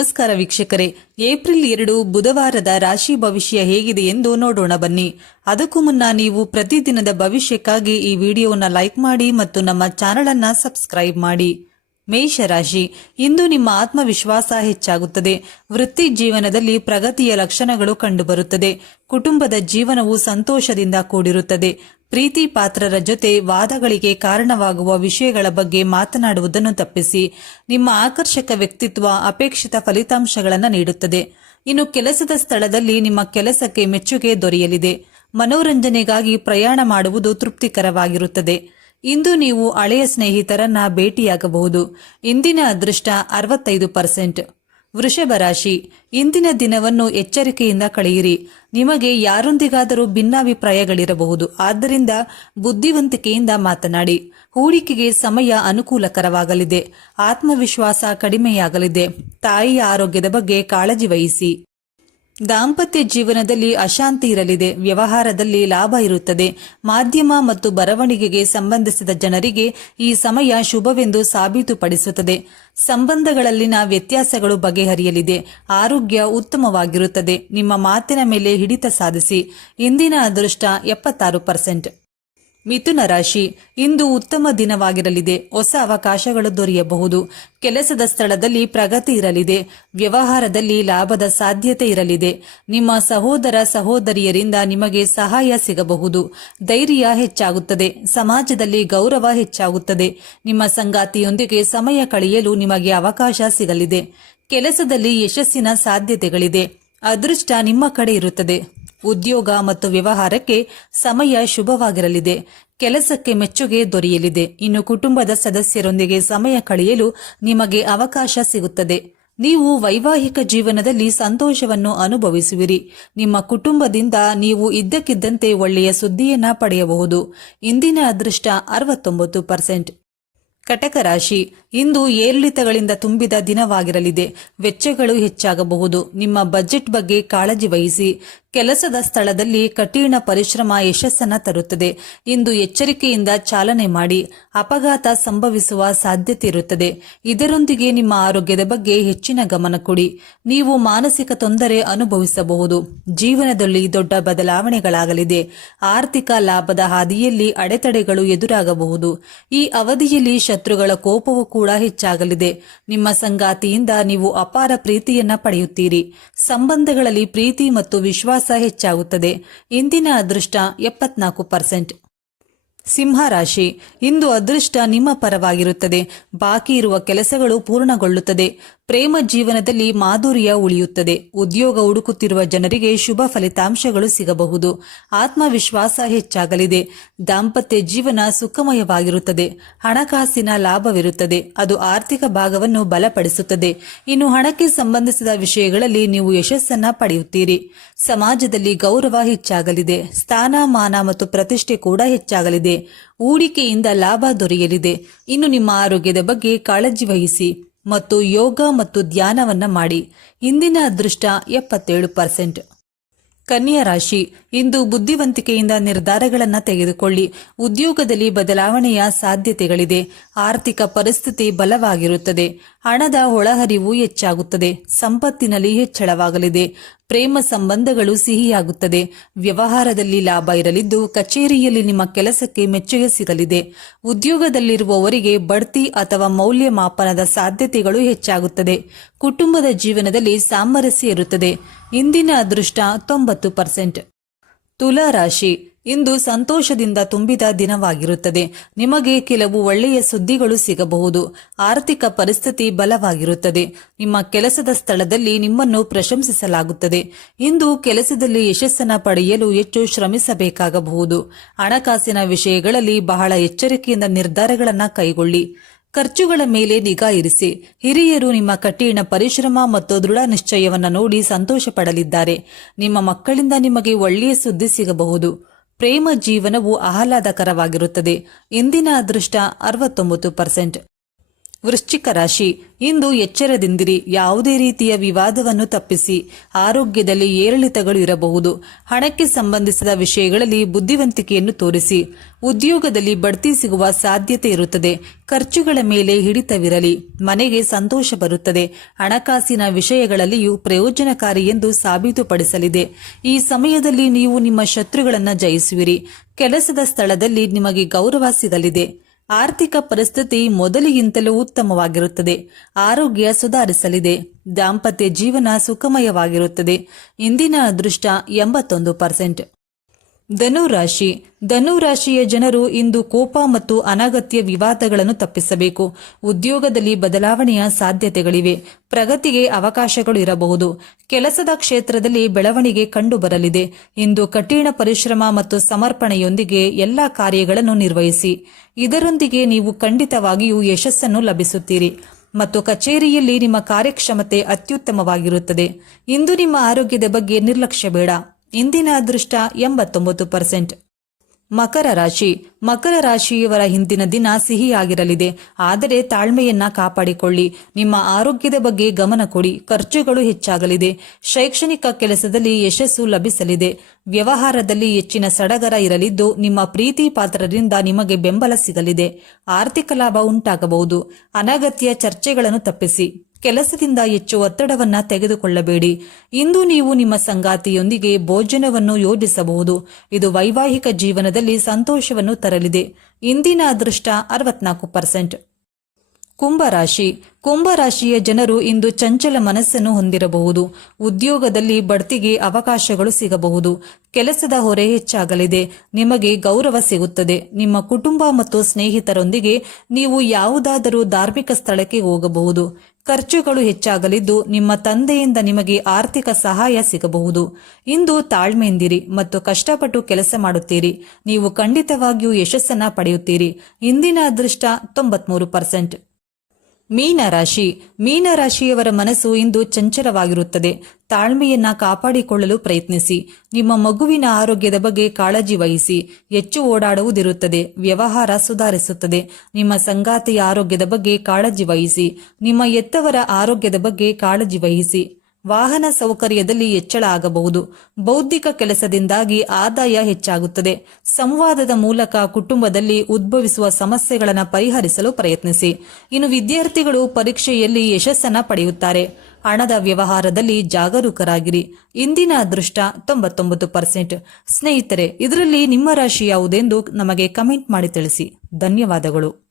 ನಮಸ್ಕಾರ ವೀಕ್ಷಕರೇ. ಏಪ್ರಿಲ್ ಎರಡು ಬುಧವಾರದ ರಾಶಿ ಭವಿಷ್ಯ ಹೇಗಿದೆ ಎಂದು ನೋಡೋಣ ಬನ್ನಿ. ಅದಕ್ಕೂ ಮುನ್ನ ನೀವು ಪ್ರತಿದಿನದ ಭವಿಷ್ಯಕ್ಕಾಗಿ ಈ ವಿಡಿಯೋವನ್ನು ಲೈಕ್ ಮಾಡಿ ಮತ್ತು ನಮ್ಮ ಚಾನಲ್ ಅನ್ನ ಸಬ್ಸ್ಕ್ರೈಬ್ ಮಾಡಿ. ಮೇಷರಾಶಿ. ಇಂದು ನಿಮ್ಮ ಆತ್ಮವಿಶ್ವಾಸ ಹೆಚ್ಚಾಗುತ್ತದೆ. ವೃತ್ತಿ ಜೀವನದಲ್ಲಿ ಪ್ರಗತಿಯ ಲಕ್ಷಣಗಳು ಕಂಡುಬರುತ್ತದೆ. ಕುಟುಂಬದ ಜೀವನವು ಸಂತೋಷದಿಂದ ಕೂಡಿರುತ್ತದೆ. ಪ್ರೀತಿ ಪಾತ್ರರ ಜೊತೆ ವಾದಗಳಿಗೆ ಕಾರಣವಾಗುವ ವಿಷಯಗಳ ಬಗ್ಗೆ ಮಾತನಾಡುವುದನ್ನು ತಪ್ಪಿಸಿ. ನಿಮ್ಮ ಆಕರ್ಷಕ ವ್ಯಕ್ತಿತ್ವ ಅಪೇಕ್ಷಿತ ಫಲಿತಾಂಶಗಳನ್ನು ನೀಡುತ್ತದೆ. ಇನ್ನು ಕೆಲಸದ ಸ್ಥಳದಲ್ಲಿ ನಿಮ್ಮ ಕೆಲಸಕ್ಕೆ ಮೆಚ್ಚುಗೆ ದೊರೆಯಲಿದೆ. ಮನೋರಂಜನೆಗಾಗಿ ಪ್ರಯಾಣ ಮಾಡುವುದು ತೃಪ್ತಿಕರವಾಗಿರುತ್ತದೆ. ಇಂದು ನೀವು ಹಳೆಯ ಸ್ನೇಹಿತರನ್ನ ಭೇಟಿಯಾಗಬಹುದು. ಇಂದಿನ ಅದೃಷ್ಟ ಅರವತ್ತೈದು ಪರ್ಸೆಂಟ್. ವೃಷಭ ರಾಶಿ, ಇಂದಿನ ದಿನವನ್ನು ಎಚ್ಚರಿಕೆಯಿಂದ ಕಳೆಯಿರಿ. ನಿಮಗೆ ಯಾರೊಂದಿಗಾದರೂ ಭಿನ್ನಾಭಿಪ್ರಾಯಗಳಿರಬಹುದು. ಆದ್ದರಿಂದ ಬುದ್ಧಿವಂತಿಕೆಯಿಂದ ಮಾತನಾಡಿ. ಹೂಡಿಕೆಗೆ ಸಮಯ ಅನುಕೂಲಕರವಾಗಲಿದೆ. ಆತ್ಮವಿಶ್ವಾಸ ಕಡಿಮೆಯಾಗಲಿದೆ. ತಾಯಿಯ ಆರೋಗ್ಯದ ಬಗ್ಗೆ ಕಾಳಜಿ ವಹಿಸಿ. ದಾಂಪತ್ಯ ಜೀವನದಲ್ಲಿ ಅಶಾಂತಿ ಇರಲಿದೆ. ವ್ಯವಹಾರದಲ್ಲಿ ಲಾಭ ಇರುತ್ತದೆ. ಮಾಧ್ಯಮ ಮತ್ತು ಬರವಣಿಗೆಗೆ ಸಂಬಂಧಿಸಿದ ಜನರಿಗೆ ಈ ಸಮಯ ಶುಭವೆಂದು ಸಾಬೀತುಪಡಿಸುತ್ತದೆ. ಸಂಬಂಧಗಳಲ್ಲಿನ ವ್ಯತ್ಯಾಸಗಳು ಬಗೆಹರಿಯಲಿದೆ. ಆರೋಗ್ಯ ಉತ್ತಮವಾಗಿರುತ್ತದೆ. ನಿಮ್ಮ ಮಾತಿನ ಮೇಲೆ ಹಿಡಿತ ಸಾಧಿಸಿ. ಇಂದಿನ ಅದೃಷ್ಟ ಎಪ್ಪತ್ತಾರು ಪರ್ಸೆಂಟ್. ಮಿಥುನ ರಾಶಿ ಇಂದು ಉತ್ತಮ ದಿನವಾಗಿರಲಿದೆ. ಹೊಸ ಅವಕಾಶಗಳು ದೊರೆಯಬಹುದು. ಕೆಲಸದ ಸ್ಥಳದಲ್ಲಿ ಪ್ರಗತಿ ಇರಲಿದೆ. ವ್ಯವಹಾರದಲ್ಲಿ ಲಾಭದ ಸಾಧ್ಯತೆ ಇರಲಿದೆ. ನಿಮ್ಮ ಸಹೋದರ ಸಹೋದರಿಯರಿಂದ ನಿಮಗೆ ಸಹಾಯ ಸಿಗಬಹುದು. ಧೈರ್ಯ ಹೆಚ್ಚಾಗುತ್ತದೆ. ಸಮಾಜದಲ್ಲಿ ಗೌರವ ಹೆಚ್ಚಾಗುತ್ತದೆ. ನಿಮ್ಮ ಸಂಗಾತಿಯೊಂದಿಗೆ ಸಮಯ ಕಳೆಯಲು ನಿಮಗೆ ಅವಕಾಶ ಸಿಗಲಿದೆ. ಕೆಲಸದಲ್ಲಿ ಯಶಸ್ಸಿನ ಸಾಧ್ಯತೆಗಳಿದೆ. ಅದೃಷ್ಟ ನಿಮ್ಮ ಕಡೆ ಇರುತ್ತದೆ. ಉದ್ಯೋಗ ಮತ್ತು ವ್ಯವಹಾರಕ್ಕೆ ಸಮಯ ಶುಭವಾಗಿರಲಿದೆ. ಕೆಲಸಕ್ಕೆ ಮೆಚ್ಚುಗೆ ದೊರೆಯಲಿದೆ. ಇನ್ನು ಕುಟುಂಬದ ಸದಸ್ಯರೊಂದಿಗೆ ಸಮಯ ಕಳೆಯಲು ನಿಮಗೆ ಅವಕಾಶ ಸಿಗುತ್ತದೆ. ನೀವು ವೈವಾಹಿಕ ಜೀವನದಲ್ಲಿ ಸಂತೋಷವನ್ನು ಅನುಭವಿಸುವಿರಿ. ನಿಮ್ಮ ಕುಟುಂಬದಿಂದ ನೀವು ಇದ್ದಕ್ಕಿದ್ದಂತೆ ಒಳ್ಳೆಯ ಸುದ್ದಿಯನ್ನ ಪಡೆಯಬಹುದು. ಇಂದಿನ ಅದೃಷ್ಟ ಅರವತ್ತೊಂಬತ್ತು ಪರ್ಸೆಂಟ್. ಕಟಕ ರಾಶಿ. ಇಂದು ಏರಿಳಿತಗಳಿಂದ ತುಂಬಿದ ದಿನವಾಗಿರಲಿದೆ. ವೆಚ್ಚಗಳು ಹೆಚ್ಚಾಗಬಹುದು. ನಿಮ್ಮ ಬಜೆಟ್ ಬಗ್ಗೆ ಕಾಳಜಿ ವಹಿಸಿ. ಕೆಲಸದ ಸ್ಥಳದಲ್ಲಿ ಕಠಿಣ ಪರಿಶ್ರಮ ಯಶಸ್ಸನ್ನ ತರುತ್ತದೆ. ಇಂದು ಎಚ್ಚರಿಕೆಯಿಂದ ಚಾಲನೆ ಮಾಡಿ ಅಪಘಾತ ಸಂಭವಿಸುವ ಸಾಧ್ಯತೆ ಇರುತ್ತದೆ. ಇದರೊಂದಿಗೆ ನಿಮ್ಮ ಆರೋಗ್ಯದ ಬಗ್ಗೆ ಹೆಚ್ಚಿನ ಗಮನ ಕೊಡಿ. ನೀವು ಮಾನಸಿಕ ತೊಂದರೆ ಅನುಭವಿಸಬಹುದು. ಜೀವನದಲ್ಲಿ ದೊಡ್ಡ ಬದಲಾವಣೆಗಳಾಗಲಿದೆ. ಆರ್ಥಿಕ ಲಾಭದ ಹಾದಿಯಲ್ಲಿ ಅಡೆತಡೆಗಳು ಎದುರಾಗಬಹುದು. ಈ ಅವಧಿಯಲ್ಲಿ ಶತ್ರುಗಳ ಕೋಪವು ಕೂಡ ಹೆಚ್ಚಾಗಲಿದೆ. ನಿಮ್ಮ ಸಂಗಾತಿಯಿಂದ ನೀವು ಅಪಾರ ಪ್ರೀತಿಯನ್ನ ಪಡೆಯುತ್ತೀರಿ. ಸಂಬಂಧಗಳಲ್ಲಿ ಪ್ರೀತಿ ಮತ್ತು ವಿಶ್ವಾಸ ಹೆಚ್ಚಾಗುತ್ತದೆ. ಇಂದಿನ ಅದೃಷ್ಟ ಎಪ್ಪತ್ನಾಲ್ಕು ಪರ್ಸೆಂಟ್. ಸಿಂಹ ರಾಶಿ, ಇಂದು ಅದೃಷ್ಟ ನಿಮ್ಮ ಪರವಾಗಿರುತ್ತದೆ. ಬಾಕಿ ಇರುವ ಕೆಲಸಗಳು ಪೂರ್ಣಗೊಳ್ಳುತ್ತದೆ. ಪ್ರೇಮ ಜೀವನದಲ್ಲಿ ಮಾಧುರ್ಯ ಉಳಿಯುತ್ತದೆ. ಉದ್ಯೋಗ ಹುಡುಕುತ್ತಿರುವ ಜನರಿಗೆ ಶುಭ ಫಲಿತಾಂಶಗಳು ಸಿಗಬಹುದು. ಆತ್ಮವಿಶ್ವಾಸ ಹೆಚ್ಚಾಗಲಿದೆ. ದಾಂಪತ್ಯ ಜೀವನ ಸುಖಮಯವಾಗಿರುತ್ತದೆ. ಹಣಕಾಸಿನ ಲಾಭವಿರುತ್ತದೆ. ಅದು ಆರ್ಥಿಕ ಭಾಗವನ್ನು ಬಲಪಡಿಸುತ್ತದೆ. ಇನ್ನು ಹಣಕ್ಕೆ ಸಂಬಂಧಿಸಿದ ವಿಷಯಗಳಲ್ಲಿ ನೀವು ಯಶಸ್ಸನ್ನ ಪಡೆಯುತ್ತೀರಿ. ಸಮಾಜದಲ್ಲಿ ಗೌರವ ಹೆಚ್ಚಾಗಲಿದೆ. ಸ್ಥಾನಮಾನ ಮತ್ತು ಪ್ರತಿಷ್ಠೆ ಕೂಡ ಹೆಚ್ಚಾಗಲಿದೆ. ಹೂಡಿಕೆಯಿಂದ ಲಾಭ ದೊರೆಯಲಿದೆ. ಇನ್ನು ನಿಮ್ಮ ಆರೋಗ್ಯದ ಬಗ್ಗೆ ಕಾಳಜಿ ವಹಿಸಿ. ಮತ್ತು ಯೋಗ ಮತ್ತು ಧ್ಯಾನವನ್ನು ಮಾಡಿ. ಇಂದಿನ ಅದೃಷ್ಟ ಎಪ್ಪತ್ತೇಳು ಪರ್ಸೆಂಟ್. ಕನ್ಯಾ ರಾಶಿ. ಇಂದು ಬುದ್ಧಿವಂತಿಕೆಯಿಂದ ನಿರ್ಧಾರಗಳನ್ನು ತೆಗೆದುಕೊಳ್ಳಿ. ಉದ್ಯೋಗದಲ್ಲಿ ಬದಲಾವಣೆಯ ಸಾಧ್ಯತೆಗಳಿದೆ. ಆರ್ಥಿಕ ಪರಿಸ್ಥಿತಿ ಬಲವಾಗಿರುತ್ತದೆ. ಹಣದ ಒಳಹರಿವು ಹೆಚ್ಚಾಗುತ್ತದೆ. ಸಂಪತ್ತಿನಲ್ಲಿ ಹೆಚ್ಚಳವಾಗಲಿದೆ. ಪ್ರೇಮ ಸಂಬಂಧಗಳು ಸಿಹಿಯಾಗುತ್ತದೆ. ವ್ಯವಹಾರದಲ್ಲಿ ಲಾಭ ಇರಲಿದ್ದು, ಕಚೇರಿಯಲ್ಲಿ ನಿಮ್ಮ ಕೆಲಸಕ್ಕೆ ಮೆಚ್ಚುಗೆ ಸಿಗಲಿದೆ. ಉದ್ಯೋಗದಲ್ಲಿರುವವರಿಗೆ ಬಡ್ತಿ ಅಥವಾ ಮೌಲ್ಯಮಾಪನದ ಸಾಧ್ಯತೆಗಳು ಹೆಚ್ಚಾಗುತ್ತದೆ. ಕುಟುಂಬದ ಜೀವನದಲ್ಲಿ ಸಾಮರಸ್ಯ ಇರುತ್ತದೆ. ಇಂದಿನ ಅದೃಷ್ಟ ತೊಂಬತ್ತು ಪರ್ಸೆಂಟ್. ತುಲಾ ರಾಶಿ, ಇಂದು ಸಂತೋಷದಿಂದ ತುಂಬಿದ ದಿನವಾಗಿರುತ್ತದೆ. ನಿಮಗೆ ಕೆಲವು ಒಳ್ಳೆಯ ಸುದ್ದಿಗಳು ಸಿಗಬಹುದು. ಆರ್ಥಿಕ ಪರಿಸ್ಥಿತಿ ಬಲವಾಗಿರುತ್ತದೆ. ನಿಮ್ಮ ಕೆಲಸದ ಸ್ಥಳದಲ್ಲಿ ನಿಮ್ಮನ್ನು ಪ್ರಶಂಸಿಸಲಾಗುತ್ತದೆ. ಇಂದು ಕೆಲಸದಲ್ಲಿ ಯಶಸ್ಸನ್ನು ಪಡೆಯಲು ಹೆಚ್ಚು ಶ್ರಮಿಸಬೇಕಾಗಬಹುದು. ಹಣಕಾಸಿನ ವಿಷಯಗಳಲ್ಲಿ ಬಹಳ ಎಚ್ಚರಿಕೆಯಿಂದ ನಿರ್ಧಾರಗಳನ್ನು ಕೈಗೊಳ್ಳಿ. ಖರ್ಚುಗಳ ಮೇಲೆ ನಿಗಾ ಇರಿಸಿ ಹಿರಿಯರು ನಿಮ್ಮ ಕಠಿಣ ಪರಿಶ್ರಮ ಮತ್ತು ದೃಢ ನಿಶ್ಚಯವನ್ನು ನೋಡಿ ಸಂತೋಷ ಪಡಲಿದ್ದಾರೆ ನಿಮ್ಮ ಮಕ್ಕಳಿಂದ ನಿಮಗೆ ಒಳ್ಳೆಯ ಸುದ್ದಿ ಸಿಗಬಹುದು. ಪ್ರೇಮ ಜೀವನವು ಆಹ್ಲಾದಕರವಾಗಿರುತ್ತದೆ. ಇಂದಿನ ಅದೃಷ್ಟ ಅರವತ್ತೊಂಬತ್ತು ಪರ್ಸೆಂಟ್. ವೃಶ್ಚಿಕ ರಾಶಿ. ಇಂದು ಎಚ್ಚರದಿಂದಿರಿ. ಯಾವುದೇ ರೀತಿಯ ವಿವಾದವನ್ನು ತಪ್ಪಿಸಿ. ಆರೋಗ್ಯದಲ್ಲಿ ಏರಿಳಿತಗಳು ಇರಬಹುದು. ಹಣಕ್ಕೆ ಸಂಬಂಧಿಸಿದ ವಿಷಯಗಳಲ್ಲಿ ಬುದ್ಧಿವಂತಿಕೆಯನ್ನು ತೋರಿಸಿ. ಉದ್ಯೋಗದಲ್ಲಿ ಬಡ್ತಿ ಸಿಗುವ ಸಾಧ್ಯತೆ ಇರುತ್ತದೆ. ಖರ್ಚುಗಳ ಮೇಲೆ ಹಿಡಿತವಿರಲಿ. ಮನೆಗೆ ಸಂತೋಷ ಬರುತ್ತದೆ. ಹಣಕಾಸಿನ ವಿಷಯಗಳಲ್ಲಿಯೂ ಪ್ರಯೋಜನಕಾರಿ ಎಂದು ಸಾಬೀತುಪಡಿಸಲಿದೆ. ಈ ಸಮಯದಲ್ಲಿ ನೀವು ನಿಮ್ಮ ಶತ್ರುಗಳನ್ನು ಜಯಿಸುವಿರಿ. ಕೆಲಸದ ಸ್ಥಳದಲ್ಲಿ ನಿಮಗೆ ಗೌರವ ಸಿಗಲಿದೆ. ಆರ್ಥಿಕ ಪರಿಸ್ಥಿತಿ ಮೊದಲಿಗಿಂತಲೂ ಉತ್ತಮವಾಗಿರುತ್ತದೆ. ಆರೋಗ್ಯ ಸುಧಾರಿಸಲಿದೆ. ದಾಂಪತ್ಯ ಜೀವನ ಸುಖಮಯವಾಗಿರುತ್ತದೆ. ಇಂದಿನ ಅದೃಷ್ಟ ಎಂಬತ್ತೊಂದು ಪರ್ಸೆಂಟ್. ಧನು ರಾಶಿ. ಧನು ರಾಶಿಯ ಜನರು ಇಂದು ಕೋಪ ಮತ್ತು ಅನಗತ್ಯ ವಿವಾದಗಳನ್ನು ತಪ್ಪಿಸಬೇಕು. ಉದ್ಯೋಗದಲ್ಲಿ ಬದಲಾವಣೆಯ ಸಾಧ್ಯತೆಗಳಿವೆ. ಪ್ರಗತಿಗೆ ಅವಕಾಶಗಳು ಇರಬಹುದು. ಕೆಲಸದ ಕ್ಷೇತ್ರದಲ್ಲಿ ಬೆಳವಣಿಗೆ ಕಂಡುಬರಲಿದೆ. ಇಂದು ಕಠಿಣ ಪರಿಶ್ರಮ ಮತ್ತು ಸಮರ್ಪಣೆಯೊಂದಿಗೆ ಎಲ್ಲಾ ಕಾರ್ಯಗಳನ್ನು ನಿರ್ವಹಿಸಿ. ಇದರೊಂದಿಗೆ ನೀವು ಖಂಡಿತವಾಗಿಯೂ ಯಶಸ್ಸನ್ನು ಲಭಿಸುತ್ತೀರಿ. ಮತ್ತು ಕಚೇರಿಯಲ್ಲಿ ನಿಮ್ಮ ಕಾರ್ಯಕ್ಷಮತೆ ಅತ್ಯುತ್ತಮವಾಗಿರುತ್ತದೆ. ಇಂದು ನಿಮ್ಮ ಆರೋಗ್ಯದ ಬಗ್ಗೆ ನಿರ್ಲಕ್ಷ್ಯ ಬೇಡ. ಇಂದಿನ ಅದೃಷ್ಟ ಎಂಬತ್ತೊಂಬತ್ತು ಪರ್ಸೆಂಟ್. ಮಕರ ರಾಶಿ. ಮಕರ ರಾಶಿಯವರ ಹಿಂದಿನ ದಿನ ಸಿಹಿಯಾಗಿರಲಿದೆ. ಆದರೆ ತಾಳ್ಮೆಯನ್ನ ಕಾಪಾಡಿಕೊಳ್ಳಿ. ನಿಮ್ಮ ಆರೋಗ್ಯದ ಬಗ್ಗೆ ಗಮನ ಕೊಡಿ. ಖರ್ಚುಗಳು ಹೆಚ್ಚಾಗಲಿದೆ. ಶೈಕ್ಷಣಿಕ ಕೆಲಸದಲ್ಲಿ ಯಶಸ್ಸು ಲಭಿಸಲಿದೆ. ವ್ಯವಹಾರದಲ್ಲಿ ಹೆಚ್ಚಿನ ಸಡಗರ ಇರಲಿದ್ದು, ನಿಮ್ಮ ಪ್ರೀತಿ ಪಾತ್ರರಿಂದ ನಿಮಗೆ ಬೆಂಬಲ ಸಿಗಲಿದೆ. ಆರ್ಥಿಕ ಲಾಭ ಉಂಟಾಗಬಹುದು. ಅನಗತ್ಯ ಚರ್ಚೆಗಳನ್ನು ತಪ್ಪಿಸಿ. ಕೆಲಸದಿಂದ ಹೆಚ್ಚು ಒತ್ತಡವನ್ನ ತೆಗೆದುಕೊಳ್ಳಬೇಡಿ. ಇಂದು ನೀವು ನಿಮ್ಮ ಸಂಗಾತಿಯೊಂದಿಗೆ ಭೋಜನವನ್ನು ಯೋಜಿಸಬಹುದು. ಇದು ವೈವಾಹಿಕ ಜೀವನದಲ್ಲಿ ಸಂತೋಷವನ್ನು ತರಲಿದೆ. ಇಂದಿನ ಅದೃಷ್ಟ ಅರವತ್ನಾಲ್ಕು ಪರ್ಸೆಂಟ್. ಕುಂಭರಾಶಿ ಕುಂಭರಾಶಿಯ ಜನರು ಇಂದು ಚಂಚಲ ಮನಸ್ಸನ್ನು ಹೊಂದಿರಬಹುದು. ಉದ್ಯೋಗದಲ್ಲಿ ಬಡ್ತಿಗೆ ಅವಕಾಶಗಳು ಸಿಗಬಹುದು. ಕೆಲಸದ ಹೊರೆ ಹೆಚ್ಚಾಗಲಿದೆ. ನಿಮಗೆ ಗೌರವ ಸಿಗುತ್ತದೆ. ನಿಮ್ಮ ಕುಟುಂಬ ಮತ್ತು ಸ್ನೇಹಿತರೊಂದಿಗೆ ನೀವು ಯಾವುದಾದರೂ ಧಾರ್ಮಿಕ ಸ್ಥಳಕ್ಕೆ ಹೋಗಬಹುದು. ಖರ್ಚುಗಳು ಹೆಚ್ಚಾಗಲಿದ್ದು ನಿಮ್ಮ ತಂದೆಯಿಂದ ನಿಮಗೆ ಆರ್ಥಿಕ ಸಹಾಯ ಸಿಗಬಹುದು. ಇಂದು ತಾಳ್ಮೆಯಿಂದಿರಿ ಮತ್ತು ಕಷ್ಟಪಟ್ಟು ಕೆಲಸ ಮಾಡುತ್ತೀರಿ. ನೀವು ಖಂಡಿತವಾಗಿಯೂ ಯಶಸ್ಸನ್ನ ಪಡೆಯುತ್ತೀರಿ. ಇಂದಿನ ಅದೃಷ್ಟ ತೊಂಬತ್ಮೂರು ಪರ್ಸೆಂಟ್. ಮೀನರಾಶಿ ಮೀನರಾಶಿಯವರ ಮನಸ್ಸು ಇಂದು ಚಂಚಲವಾಗಿರುತ್ತದೆ. ತಾಳ್ಮೆಯನ್ನ ಕಾಪಾಡಿಕೊಳ್ಳಲು ಪ್ರಯತ್ನಿಸಿ. ನಿಮ್ಮ ಮಗುವಿನ ಆರೋಗ್ಯದ ಬಗ್ಗೆ ಕಾಳಜಿ ವಹಿಸಿ. ಹೆಚ್ಚು ಓಡಾಡುವುದಿರುತ್ತದೆ. ವ್ಯವಹಾರ ಸುಧಾರಿಸುತ್ತದೆ. ನಿಮ್ಮ ಸಂಗಾತಿಯ ಆರೋಗ್ಯದ ಬಗ್ಗೆ ಕಾಳಜಿ ವಹಿಸಿ. ನಿಮ್ಮ ಎತ್ತವರ ಆರೋಗ್ಯದ ಬಗ್ಗೆ ಕಾಳಜಿ ವಹಿಸಿ. ವಾಹನ ಸೌಕರ್ಯದಲ್ಲಿ ಹೆಚ್ಚಳ ಆಗಬಹುದು. ಬೌದ್ಧಿಕ ಕೆಲಸದಿಂದಾಗಿ ಆದಾಯ ಹೆಚ್ಚಾಗುತ್ತದೆ. ಸಂವಾದದ ಮೂಲಕ ಕುಟುಂಬದಲ್ಲಿ ಉದ್ಭವಿಸುವ ಸಮಸ್ಯೆಗಳನ್ನು ಪರಿಹರಿಸಲು ಪ್ರಯತ್ನಿಸಿ. ಇನ್ನು ವಿದ್ಯಾರ್ಥಿಗಳು ಪರೀಕ್ಷೆಯಲ್ಲಿ ಯಶಸ್ಸನ್ನ ಪಡೆಯುತ್ತಾರೆ. ಹಣದ ವ್ಯವಹಾರದಲ್ಲಿ ಜಾಗರೂಕರಾಗಿರಿ. ಇಂದಿನ ಅದೃಷ್ಟ ತೊಂಬತ್ತೊಂಬತ್ತು ಪರ್ಸೆಂಟ್. ಸ್ನೇಹಿತರೆ, ಇದರಲ್ಲಿ ನಿಮ್ಮ ರಾಶಿ ಯಾವುದೆಂದು ನಮಗೆ ಕಮೆಂಟ್ ಮಾಡಿ ತಿಳಿಸಿ. ಧನ್ಯವಾದಗಳು.